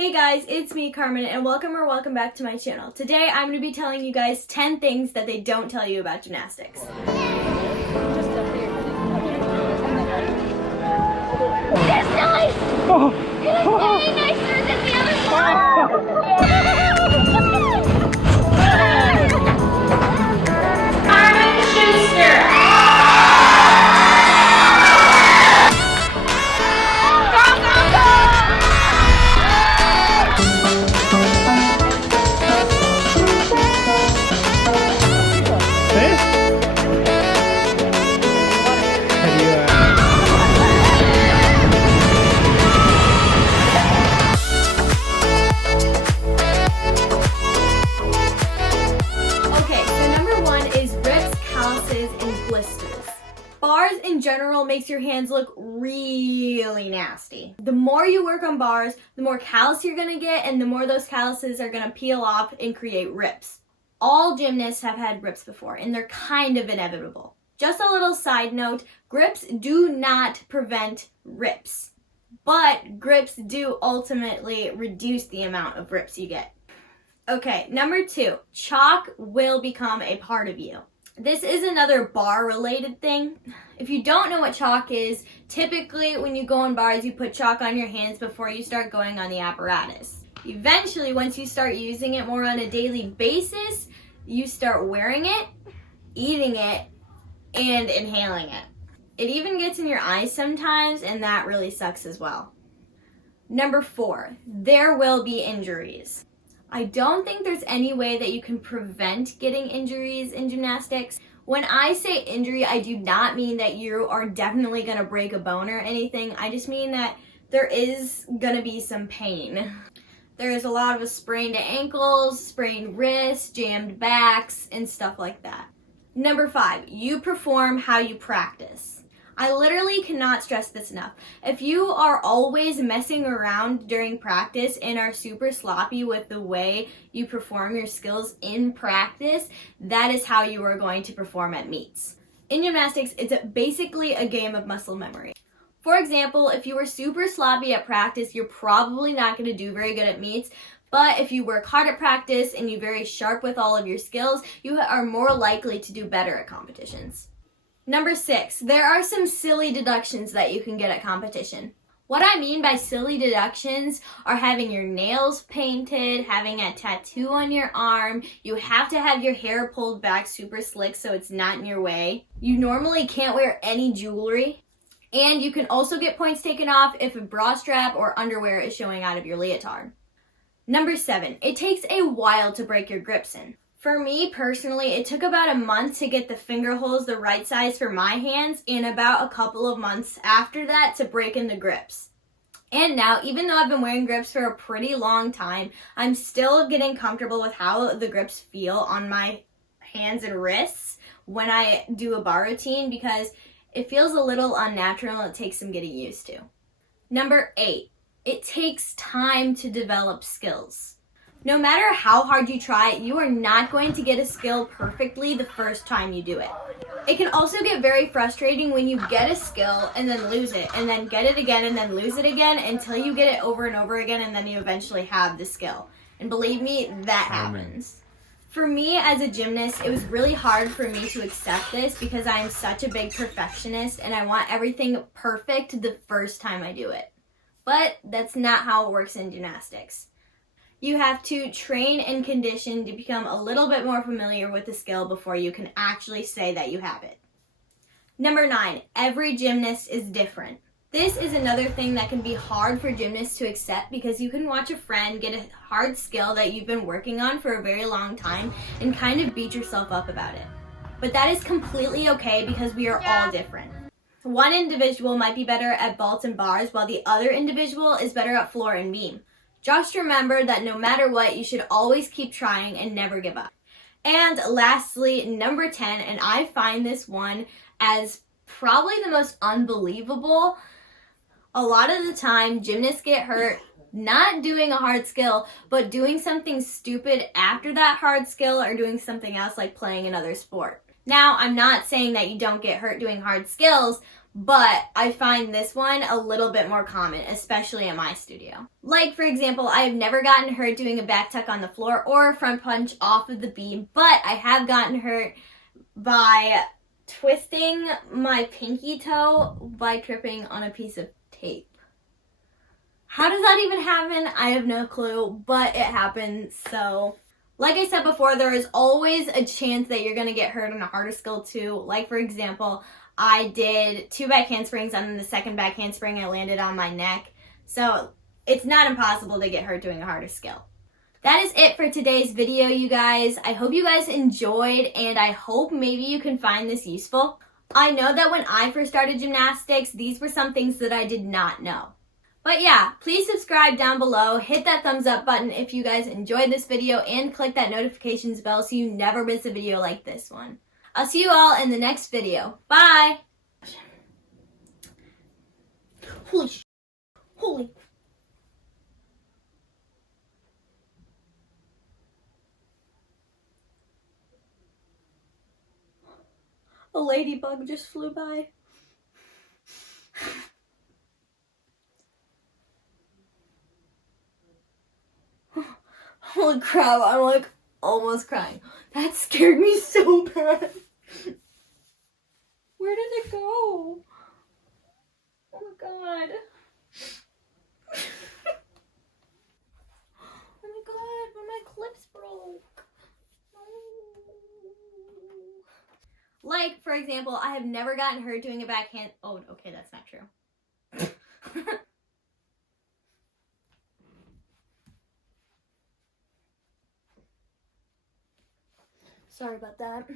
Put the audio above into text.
Hey guys, it's me, Carmen, and welcome back to my channel. Today I'm going to be telling you guys 10 things that they don't tell you about gymnastics. This nice! It was way nicer than the other one! Bars in general makes your hands look really nasty. The more you work on bars, the more callus you're gonna get, and the more those calluses are gonna peel off and create rips. All gymnasts have had rips before, and they're kind of inevitable. Just a little side note, grips do not prevent rips, but grips do ultimately reduce the amount of rips you get. Okay, number 2, chalk will become a part of you. This is another bar-related thing. If you don't know what chalk is, typically when you go on bars, you put chalk on your hands before you start going on the apparatus. Eventually, once you start using it more on a daily basis, you start wearing it, eating it, and inhaling it. It even gets in your eyes sometimes, and that really sucks as well. Number 4, there will be injuries. I don't think there's any way that you can prevent getting injuries in gymnastics. When I say injury, I do not mean that you are definitely going to break a bone or anything. I just mean that there is going to be some pain. There is a lot of sprained ankles, sprained wrists, jammed backs, and stuff like that. Number 5, you perform how you practice. I literally cannot stress this enough. If you are always messing around during practice and are super sloppy with the way you perform your skills in practice, that is how you are going to perform at meets. In gymnastics, it's basically a game of muscle memory. For example, if you were super sloppy at practice, you're probably not going to do very good at meets. But if you work hard at practice and you're very sharp with all of your skills, you are more likely to do better at competitions. Number 6, there are some silly deductions that you can get at competition. What I mean by silly deductions are having your nails painted, having a tattoo on your arm, you have to have your hair pulled back super slick so it's not in your way. You normally can't wear any jewelry. And you can also get points taken off if a bra strap or underwear is showing out of your leotard. Number 7, it takes a while to break your grips in. For me personally, it took about a month to get the finger holes the right size for my hands and about a couple of months after that to break in the grips. And now, even though I've been wearing grips for a pretty long time, I'm still getting comfortable with how the grips feel on my hands and wrists when I do a bar routine because it feels a little unnatural and it takes some getting used to. Number 8, it takes time to develop skills. No matter how hard you try, you are not going to get a skill perfectly the first time you do it. It can also get very frustrating when you get a skill and then lose it, and then get it again and then lose it again until you get it over and over again and then you eventually have the skill. And believe me, that happens. For me as a gymnast, it was really hard for me to accept this because I am such a big perfectionist and I want everything perfect the first time I do it. But that's not how it works in gymnastics. You have to train and condition to become a little bit more familiar with the skill before you can actually say that you have it. Number 9, every gymnast is different. This is another thing that can be hard for gymnasts to accept because you can watch a friend get a hard skill that you've been working on for a very long time and kind of beat yourself up about it. But that is completely okay because we are all different. One individual might be better at vaults and bars while the other individual is better at floor and beam. Just remember that no matter what, you should always keep trying and never give up. And lastly, number 10, and I find this one as probably the most unbelievable. A lot of the time, gymnasts get hurt not doing a hard skill, but doing something stupid after that hard skill or doing something else like playing another sport. Now, I'm not saying that you don't get hurt doing hard skills, but I find this one a little bit more common, especially in my studio. Like, for example, I have never gotten hurt doing a back tuck on the floor or a front punch off of the beam, but I have gotten hurt by twisting my pinky toe by tripping on a piece of tape. How does that even happen? I have no clue, but it happens. So, like I said before, there is always a chance that you're going to get hurt on a harder skill too. Like, for example, I did 2 back handsprings, and then the second back handspring I landed on my neck. So, it's not impossible to get hurt doing a harder skill. That is it for today's video, you guys. I hope you guys enjoyed, and I hope maybe you can find this useful. I know that when I first started gymnastics, these were some things that I did not know. But yeah, please subscribe down below, hit that thumbs up button if you guys enjoyed this video, and click that notifications bell so you never miss a video like this one. I'll see you all in the next video. Bye! Holy. A ladybug just flew by. Holy crap, I'm like almost crying. That scared me so bad. Where did it go? Oh my god. Oh my god, my clips broke. No. Like, for example, I have never gotten hurt doing a backhand. Oh, okay, that's not true. Sorry about that.